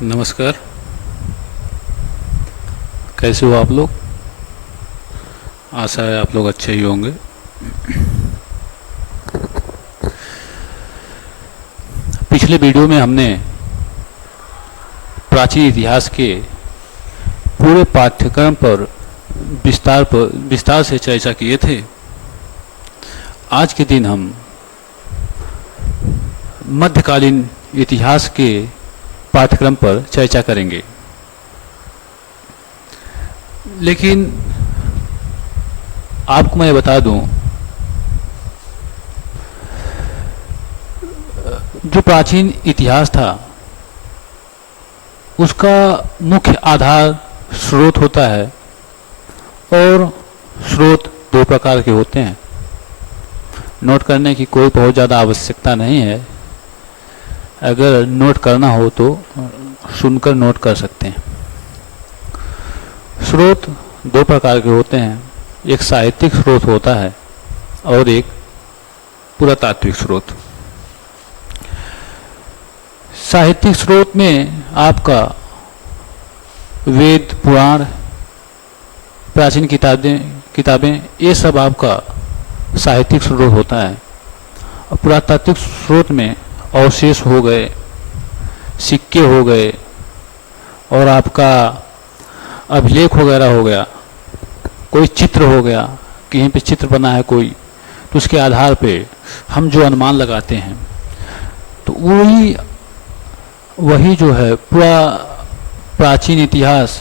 नमस्कार। कैसे हो आप लोग? आशा है आप लोग अच्छे ही होंगे। पिछले वीडियो में हमने प्राचीन इतिहास के पूरे पाठ्यक्रम पर विस्तार से चर्चा किए थे। आज के दिन हम मध्यकालीन इतिहास के पाठ्यक्रम पर चर्चा करेंगे। लेकिन आपको मैं बता दूं, जो प्राचीन इतिहास था उसका मुख्य आधार स्रोत होता है, और स्रोत दो प्रकार के होते हैं। नोट करने की कोई बहुत ज़्यादा आवश्यकता नहीं है। अगर नोट करना हो तो सुनकर नोट कर सकते हैं। स्रोत दो प्रकार के होते हैं। एक साहित्यिक स्रोत होता है और एक पुरातात्विक स्रोत। साहित्यिक स्रोत में आपका वेद, पुराण, प्राचीन किताबें ये सब आपका साहित्यिक स्रोत होता है। और पुरातात्विक स्रोत में अवशेष हो गए, सिक्के हो गए, और आपका अभिलेख वगैरह हो गया, कोई चित्र हो गया, कहीं पे चित्र बना है कोई, तो उसके आधार पे हम जो अनुमान लगाते हैं, तो वही जो है पूरा प्राचीन इतिहास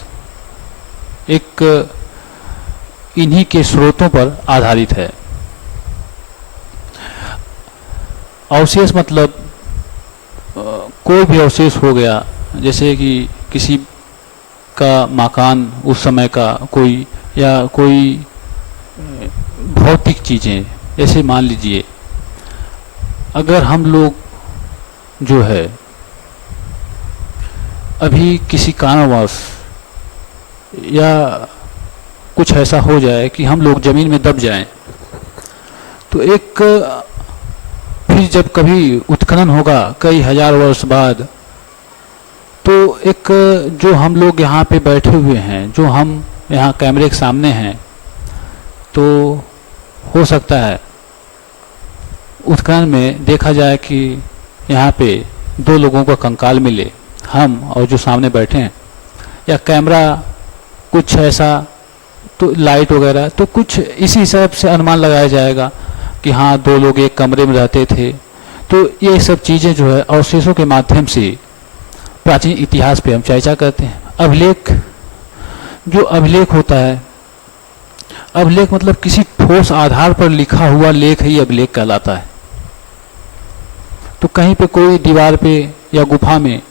एक इन्हीं के स्रोतों पर आधारित है। अवशेष मतलब कोई भी अवशेष हो गया, जैसे कि किसी का मकान उस समय का कोई, या कोई भौतिक चीज़ें, ऐसे मान लीजिए अगर हम लोग जो है अभी किसी कारणवश या कुछ ऐसा हो जाए कि हम लोग ज़मीन में दब जाएं, तो एक फिर जब कभी उत्खनन होगा कई हजार वर्ष बाद, तो एक जो हम लोग यहाँ पे बैठे हुए हैं, जो हम यहाँ कैमरे के सामने हैं, तो हो सकता है उत्खनन में देखा जाए कि यहाँ पे दो लोगों का कंकाल मिले, हम और जो सामने बैठे हैं, या कैमरा कुछ ऐसा, तो लाइट वगैरह, तो कुछ इसी हिसाब से अनुमान लगाया जाएगा कि हाँ दो लोग एक कमरे में रहते थे। तो ये सब चीज़ें जो है अवशेषों के माध्यम से प्राचीन इतिहास पे हम चर्चा करते हैं। अभिलेख, जो अभिलेख होता है, अभिलेख मतलब किसी ठोस आधार पर लिखा हुआ लेख ही अभिलेख कहलाता है। तो कहीं पे कोई दीवार पे या गुफा में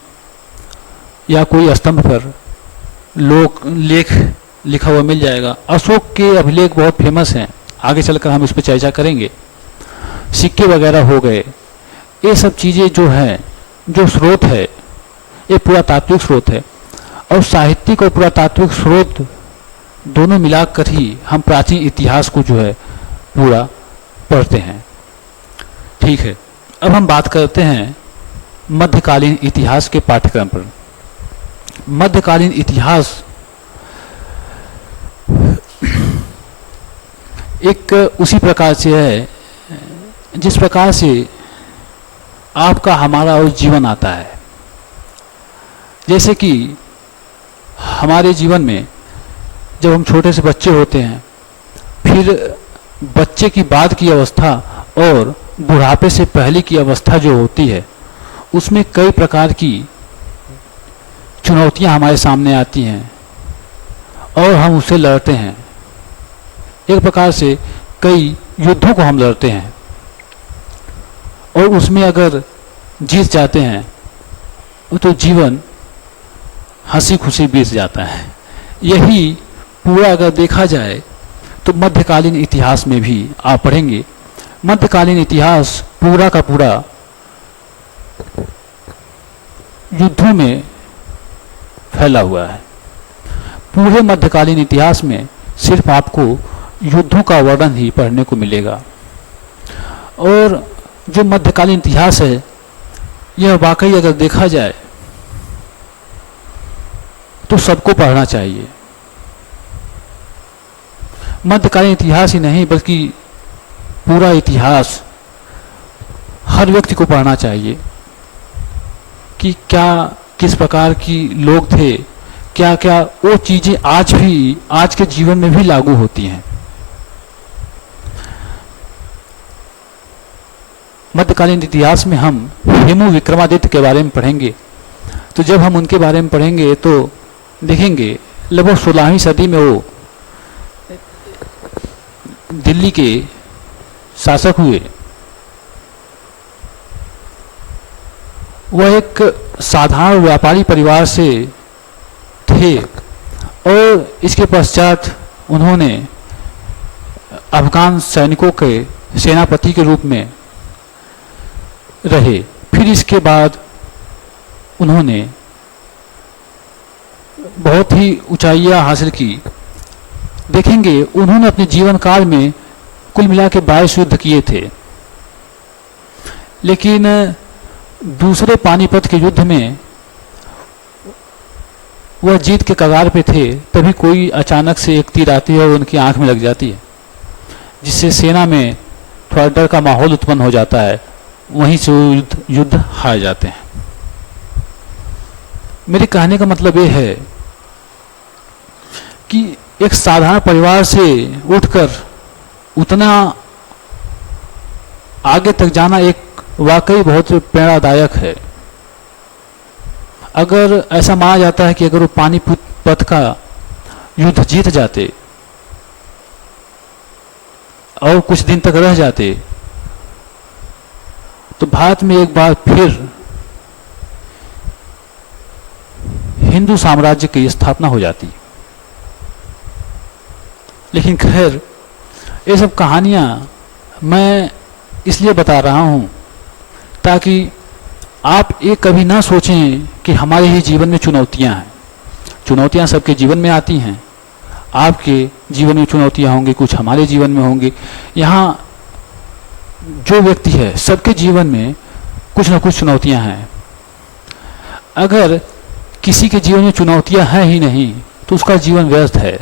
या कोई स्तंभ पर लेख लिखा हुआ मिल जाएगा। अशोक के अभिलेख बहुत फेमस हैं, आगे चलकर हम इस पर चर्चा करेंगे। सिक्के वगैरह हो गए, ये सब चीज़ें जो हैं, जो स्रोत है, ये पुरातात्विक स्रोत है। और साहित्यिक और पुरातात्विक स्रोत दोनों मिलाकर ही हम प्राचीन इतिहास को जो है पूरा पढ़ते हैं। ठीक है, अब हम बात करते हैं मध्यकालीन इतिहास के पाठ्यक्रम पर। मध्यकालीन इतिहास एक उसी प्रकार से है जिस प्रकार से आपका हमारा और जीवन आता है। जैसे कि हमारे जीवन में जब हम छोटे से बच्चे होते हैं, फिर बच्चे की बाद की अवस्था और बुढ़ापे से पहले की अवस्था जो होती है, उसमें कई प्रकार की चुनौतियां हमारे सामने आती हैं और हम उससे लड़ते हैं। एक प्रकार से कई युद्धों को हम लड़ते हैं, और उसमें अगर जीत जाते हैं तो जीवन हंसी खुशी बीत जाता है। यही पूरा अगर देखा जाए तो मध्यकालीन इतिहास में भी आप पढ़ेंगे। मध्यकालीन इतिहास पूरा का पूरा युद्धों में फैला हुआ है। पूरे मध्यकालीन इतिहास में सिर्फ आपको युद्धों का वर्णन ही पढ़ने को मिलेगा। और जो मध्यकालीन इतिहास है, यह वाकई अगर देखा जाए तो सबको पढ़ना चाहिए। मध्यकालीन इतिहास ही नहीं बल्कि पूरा इतिहास हर व्यक्ति को पढ़ना चाहिए कि क्या किस प्रकार की लोग थे, क्या क्या वो चीजें आज भी आज के जीवन में भी लागू होती हैं। मध्यकालीन इतिहास में हम हेमू विक्रमादित्य के बारे में पढ़ेंगे। तो जब हम उनके बारे में पढ़ेंगे तो देखेंगे लगभग 16वीं सदी में वो दिल्ली के शासक हुए। वह एक साधारण व्यापारी परिवार से थे और इसके पश्चात उन्होंने अफगान सैनिकों के सेनापति के रूप में रहे। फिर इसके बाद उन्होंने बहुत ही ऊंचाइयां हासिल की। देखेंगे उन्होंने अपने जीवन काल में कुल मिला के 22 युद्ध किए थे, लेकिन दूसरे पानीपत के युद्ध में वह जीत के कगार पे थे, तभी कोई अचानक से एक तीर आती है और उनकी आंख में लग जाती है, जिससे सेना में थोड़ा डर का माहौल उत्पन्न हो जाता है। वहीं से युद्ध हार जाते हैं। मेरे कहने का मतलब यह है कि एक साधारण परिवार से उठकर उतना आगे तक जाना एक वाकई बहुत प्रेरणादायक है। अगर ऐसा माना जाता है कि अगर वो पानीपत का युद्ध जीत जाते और कुछ दिन तक रह जाते तो भारत में एक बार फिर हिंदू साम्राज्य की स्थापना हो जाती। लेकिन खैर ये सब कहानियां मैं इसलिए बता रहा हूं ताकि आप ये कभी ना सोचें कि हमारे ही जीवन में चुनौतियां हैं। चुनौतियां सबके जीवन में आती हैं। आपके जीवन में चुनौतियां होंगी, कुछ हमारे जीवन में होंगी। यहाँ जो व्यक्ति है सबके जीवन में कुछ ना कुछ चुनौतियां हैं। अगर किसी के जीवन में चुनौतियां हैं ही नहीं तो उसका जीवन व्यर्थ है।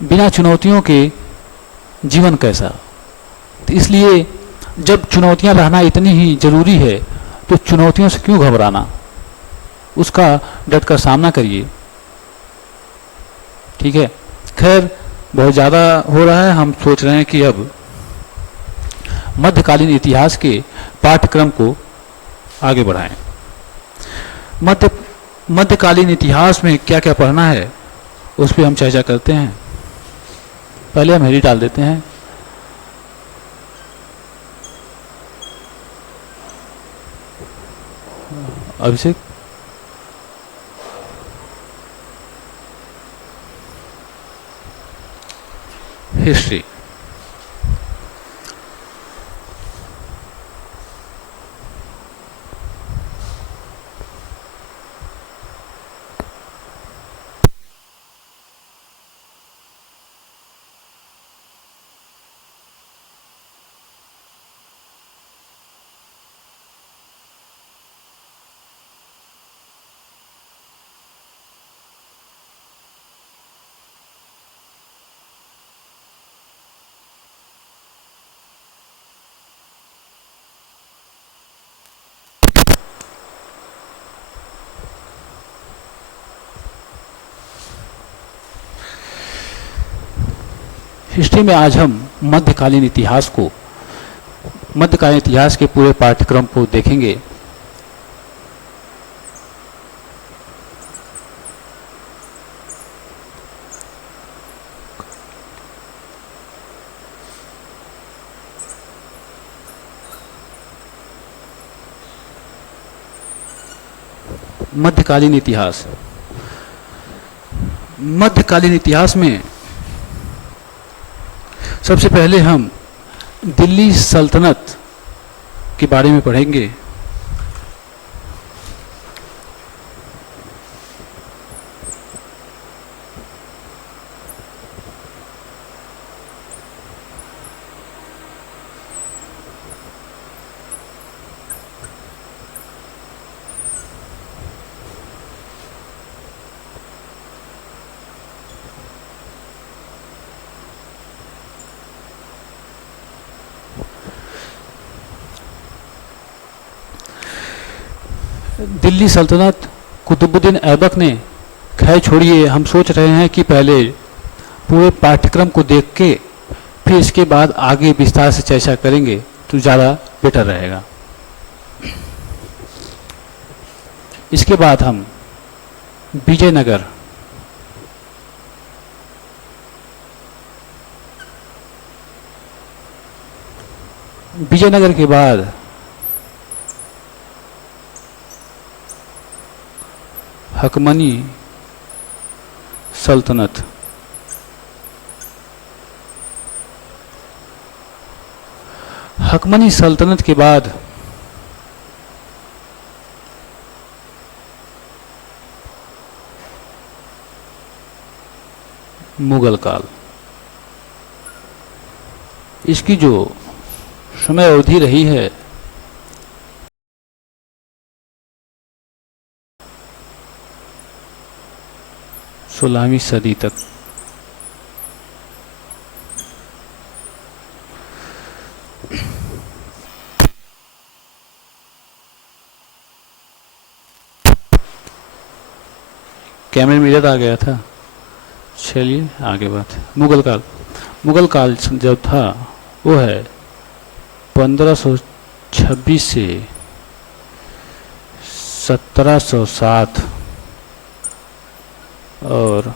बिना चुनौतियों के जीवन कैसा। तो इसलिए जब चुनौतियां रहना इतनी ही जरूरी है तो चुनौतियों से क्यों घबराना, उसका डट कर सामना करिए। ठीक है, खैर बहुत ज़्यादा हो रहा है। हम सोच रहे हैं कि अब मध्यकालीन इतिहास के पाठ्यक्रम को आगे बढ़ाएं। मध्यकालीन इतिहास में क्या क्या पढ़ना है उस पर हम चर्चा करते हैं। पहले हम हेडी डाल देते हैं। अभिषेक, हिस्ट्री। हिस्ट्री में आज हम मध्यकालीन इतिहास के पूरे पाठ्यक्रम को देखेंगे। मध्यकालीन इतिहास में सबसे पहले हम दिल्ली सल्तनत के बारे में पढ़ेंगे। दिल्ली सल्तनत कुतुबुद्दीन ऐबक ने, खैर छोड़िए, हम सोच रहे हैं कि पहले पूरे पाठ्यक्रम को देख के फिर इसके बाद आगे विस्तार से चर्चा करेंगे तो ज़्यादा बेटर रहेगा। इसके बाद हम विजयनगर, विजयनगर के बाद हकमनी सल्तनत, हकमनी सल्तनत के बाद मुगल काल। इसकी जो समय अवधि रही है 16वीं सदी तक। कैमरे में मिरर आ गया था। चलिए आगे बात। मुगल काल, मुगल काल जब था वो है 1526 से 1707 और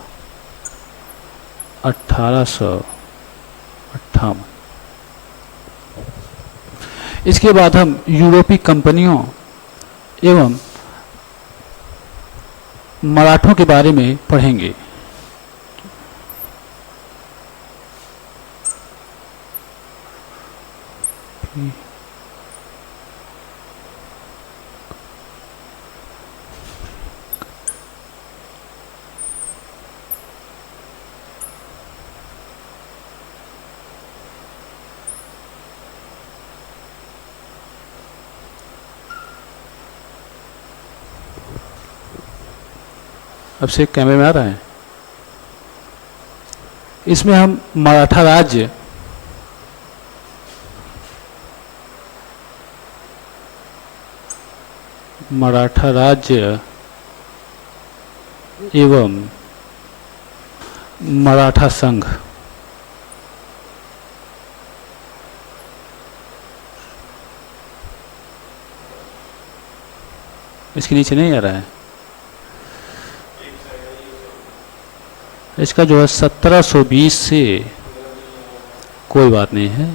1858। इसके बाद हम यूरोपीय कंपनियों एवं मराठों के बारे में पढ़ेंगे। अब से कैमरे में आ रहा है। इसमें हम मराठा राज्य, मराठा राज्य एवं मराठा संघ, इसके नीचे नहीं आ रहा है। इसका जो है 1720 से, कोई बात नहीं है,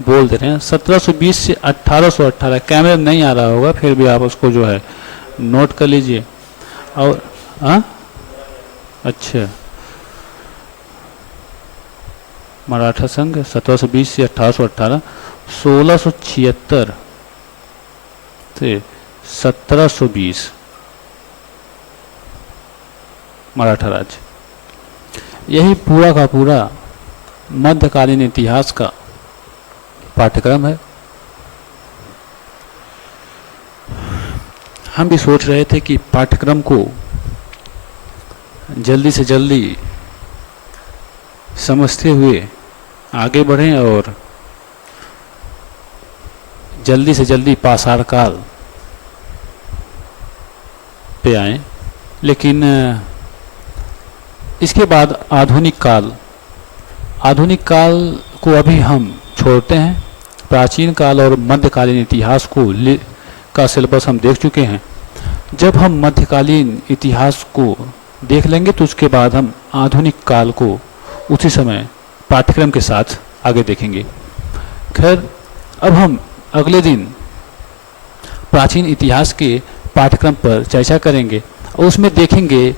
बोल दे रहे हैं 1720 से 1818। कैमरे में नहीं आ रहा होगा, फिर भी आप उसको जो है नोट कर लीजिए। और अच्छा, मराठा संघ 1720 से 1818, 1676 से 1720 मराठा राज्य। यही पूरा का पूरा मध्यकालीन इतिहास का पाठ्यक्रम है। हम भी सोच रहे थे कि पाठ्यक्रम को जल्दी से जल्दी समझते हुए आगे बढ़ें और जल्दी से जल्दी पाषाण काल पे आए, लेकिन इसके बाद आधुनिक काल, आधुनिक काल को अभी हम छोड़ते हैं। प्राचीन काल और मध्यकालीन इतिहास का सिलेबस हम देख चुके हैं। जब हम मध्यकालीन इतिहास को देख लेंगे तो उसके बाद हम आधुनिक काल को उसी समय पाठ्यक्रम के साथ आगे देखेंगे। खैर, अब हम अगले दिन प्राचीन इतिहास के पाठ्यक्रम पर चर्चा करेंगे और उसमें देखेंगे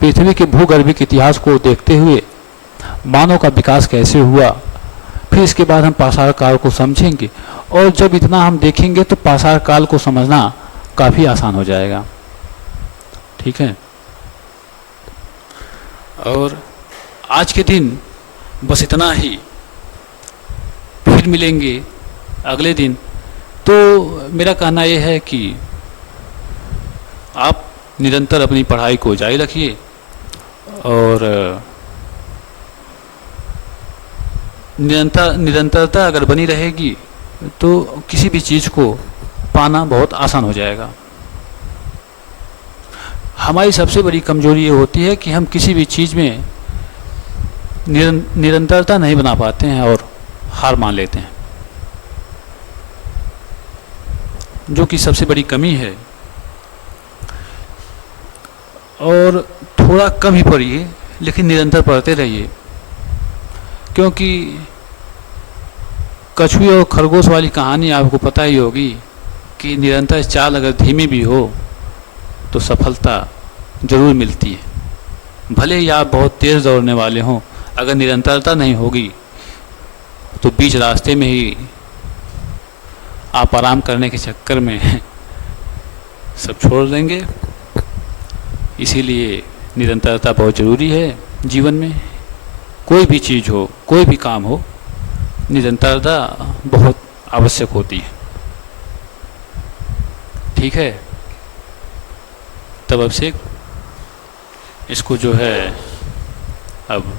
पृथ्वी के भूगर्भिक इतिहास को देखते हुए मानव का विकास कैसे हुआ। फिर इसके बाद हम पाषाण काल को समझेंगे और जब इतना हम देखेंगे तो पाषाण काल को समझना काफ़ी आसान हो जाएगा। ठीक है, और आज के दिन बस इतना ही। फिर मिलेंगे अगले दिन। तो मेरा कहना यह है कि आप निरंतर अपनी पढ़ाई को जारी रखिए और निरंतरता अगर बनी रहेगी तो किसी भी चीज़ को पाना बहुत आसान हो जाएगा। हमारी सबसे बड़ी कमजोरी ये होती है कि हम किसी भी चीज़ में निरंतरता नहीं बना पाते हैं और हार मान लेते हैं, जो कि सबसे बड़ी कमी है। और थोड़ा कम ही पढ़िए, लेकिन निरंतर पढ़ते रहिए, क्योंकि कछुए और खरगोश वाली कहानी आपको पता ही होगी कि निरंतर चाल अगर धीमी भी हो तो सफलता जरूर मिलती है। भले ही आप बहुत तेज़ दौड़ने वाले हों, अगर निरंतरता नहीं होगी तो बीच रास्ते में ही आप आराम करने के चक्कर में सब छोड़ देंगे। इसीलिए निरंतरता बहुत ज़रूरी है जीवन में। कोई भी चीज़ हो, कोई भी काम हो, निरंतरता बहुत आवश्यक होती है। ठीक है, तब अब से इसको जो है अब